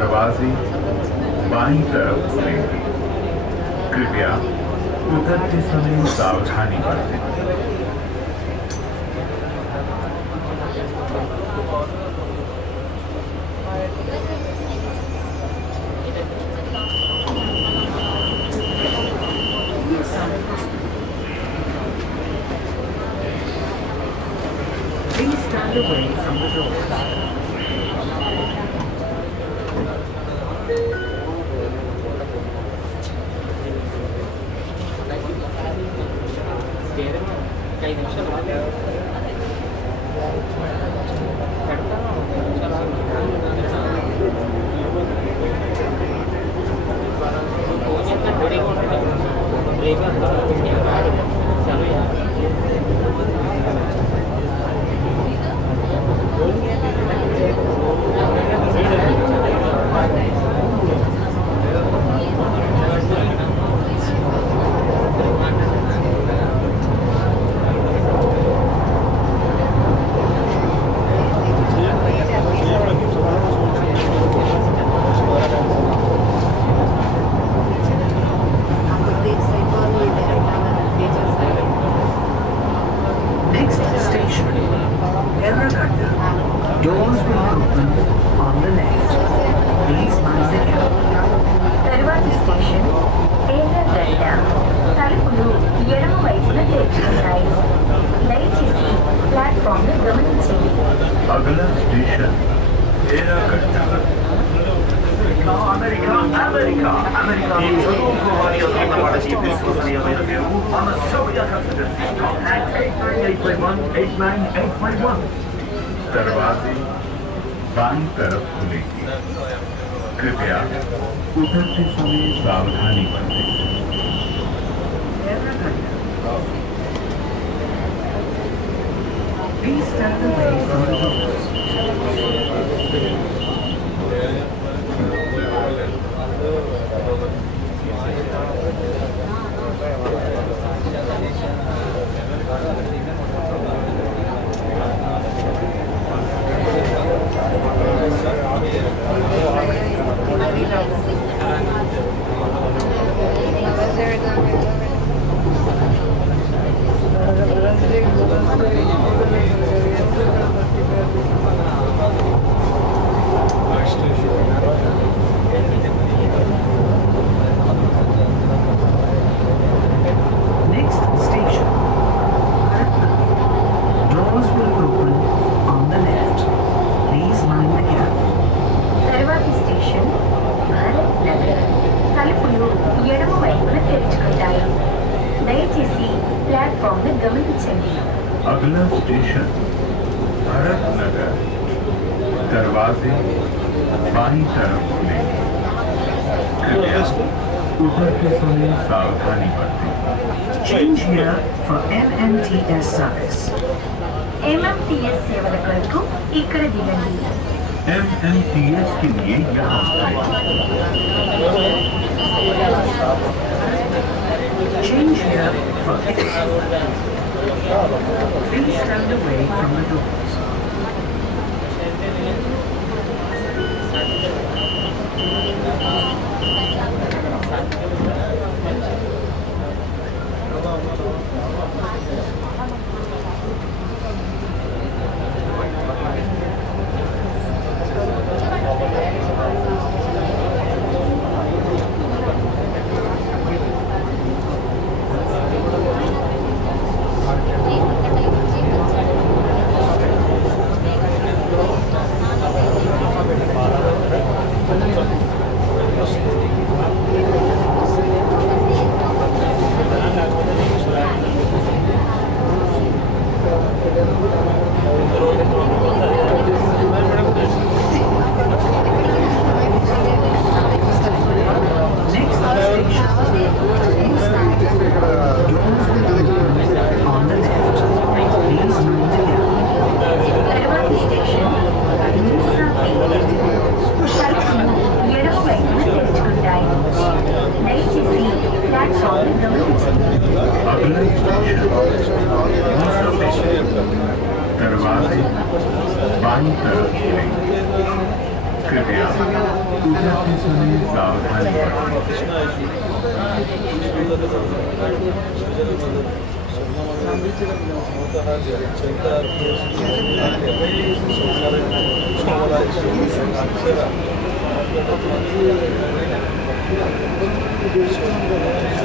दरवाजे बाईं तरफ खुलेंगे। कृपया उतरते समय सावधानी बरतें। Please stand away from the doors. Doors will open on the left. Please mind the gap. Tarvati station, Erragadda. తలుపులు ఎడమ వైపున తెరుచుకున్నాయి. దయచేసి ప్లాట్ఫామ్ ను గమనించండి. अगला station Erragadda. America. In total providing of quality viscosity of interview on the Soviet constituency. Contact 89851 89851. दरवाजे बाईं तरफ खुलेंगे। कृपया उतरते समय सावधानी बरतें। Please stand away from the doors. Next station, Karatna. Doors will open on the left. Please mind the gap. తర్వాతి స్టేషన్ భారత్ నగర్. తలుపులు ఎడమ వైపున తెరుచుకుంటాయి. దయచేసి ప్లాట్ఫామ్ ను గమనించండి. अगला स्टेशन भरत नगर। दरवाजे बाईं तरफ खुलेंगे। कृपया उतरते समय सावधानी बरतें। Change here for MMTS service. MMTS సేవల కొరకు ఇక్కడ దిగండి. MMTS के लिए यहाँ Change here for Please stand away from the doors. धीरज से सुने, सावधानी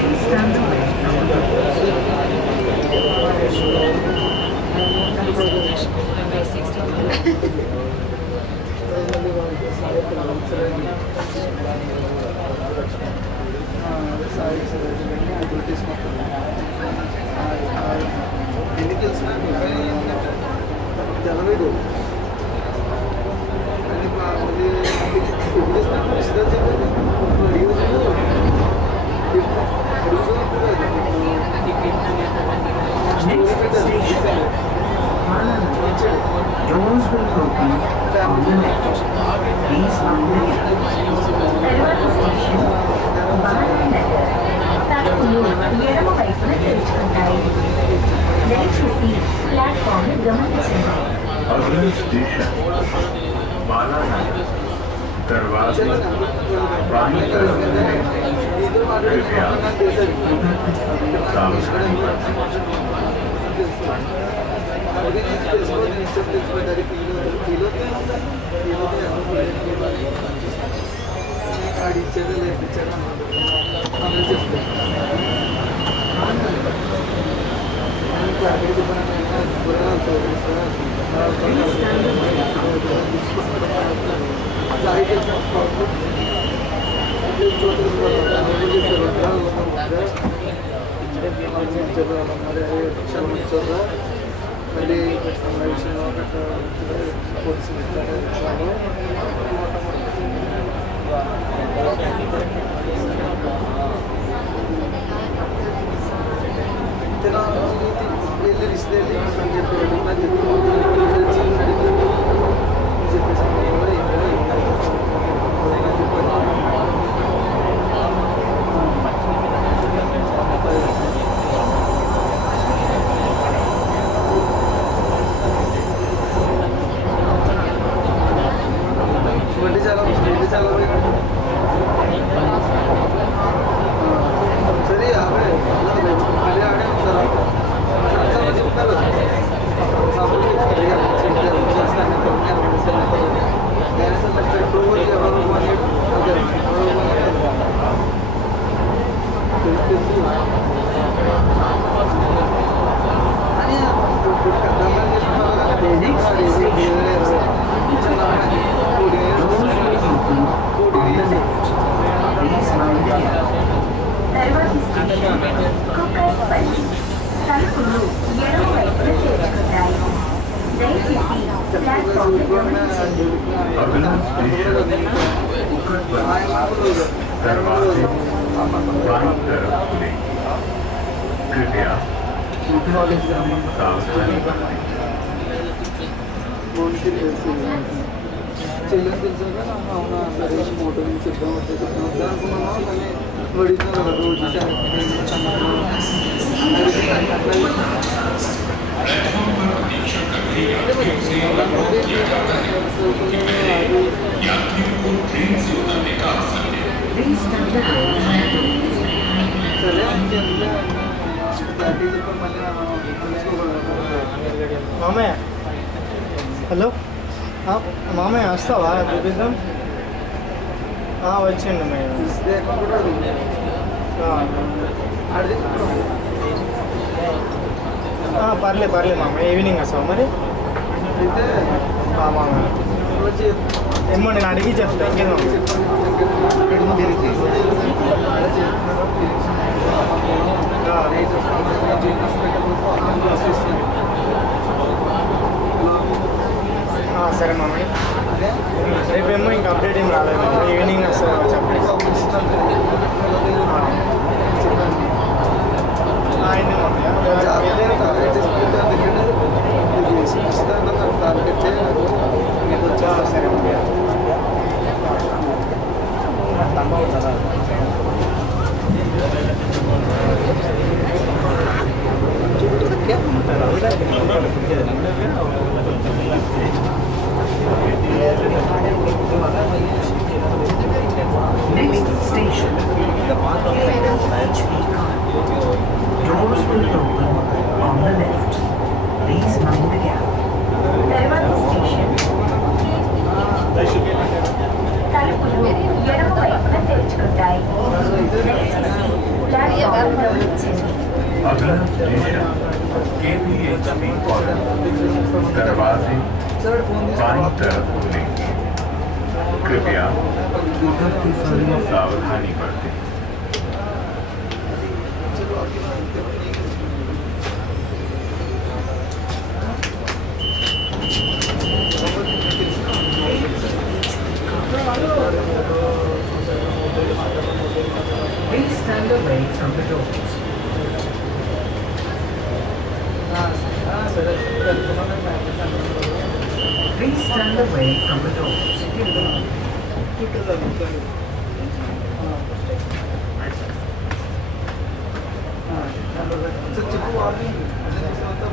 Please stand Doors will open on the left. Please mind the gap. తర్వాత స్టేషన్ బాలానగర్. తలుపులు ఎడమ వైపున తెరుచుకుంటాయి. దయచేసి ప్లాట్ఫామ్ గమనించండి. अगला स्टेशन बालानगर दरवाजे बाईं तरफ से कृपया सावधानी తర్వాతి స్టేషన్ కుక్కట్పల్లి. తలుపులు ఎడమ వైపున తెరుచుకుంటాయి. దయచేసి ప్లాట్ఫామ్ గమనించండి. अगला स्टेशन कुकटपल्ली दरवाजे बाईं तरफ खुले कृपया सावधानी बरतें అవునా సరే మోటో నుంచి సిద్ధం అవుతుంది అనుకున్నాను కానీ వడితో రోజు Please stand సరే మళ్ళీ మామయ్య హలో మామయ్య వస్తావా చూపిద్దాం వచ్చిండు మేము పర్లేదు మామయ్య ఈవినింగ్ వస్తావా మరి మామయ్య ఏమో నేను అడిగి చెప్తా ఇంకేదో సరే మామయ్య రేపేమో ఇంకా అప్డేట్ ఏం రాలేదు ఈవినింగ్ వస్తుంది చెప్పండి ఆయన సరే తమ్మ అవుతుందా क्या ఎడమ వైపున తెరుచుకుంటాయి. దయచేసి ప్లాట్ఫామ్ గమనించండి. अगला स्टेशन KPHP कॉलेज दरवाजे बाईं तरफ खुलेंगे। कृपया उतरते समय सावधानी बरतें। Please stand away from the doors. Please stand away from the doors. చెప్పు వాళ్ళని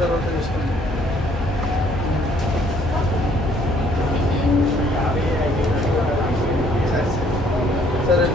తర్వాత చేసుకోండి. సరే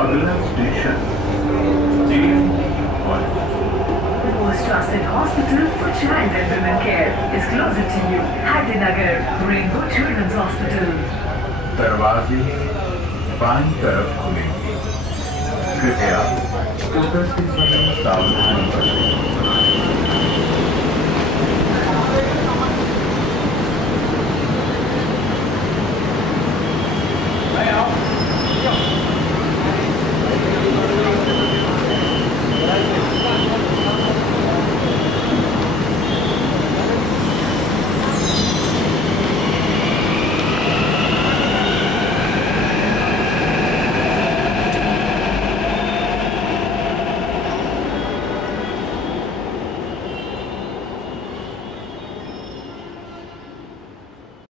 अगला station Trusted Hospital for Child and Women Care is closer to you. Haidinagar, Rainbow Children's Hospital. दरवाजे बाईं तरफ खुलेंगे। कृपया उतरते समय सावधानी बरतें।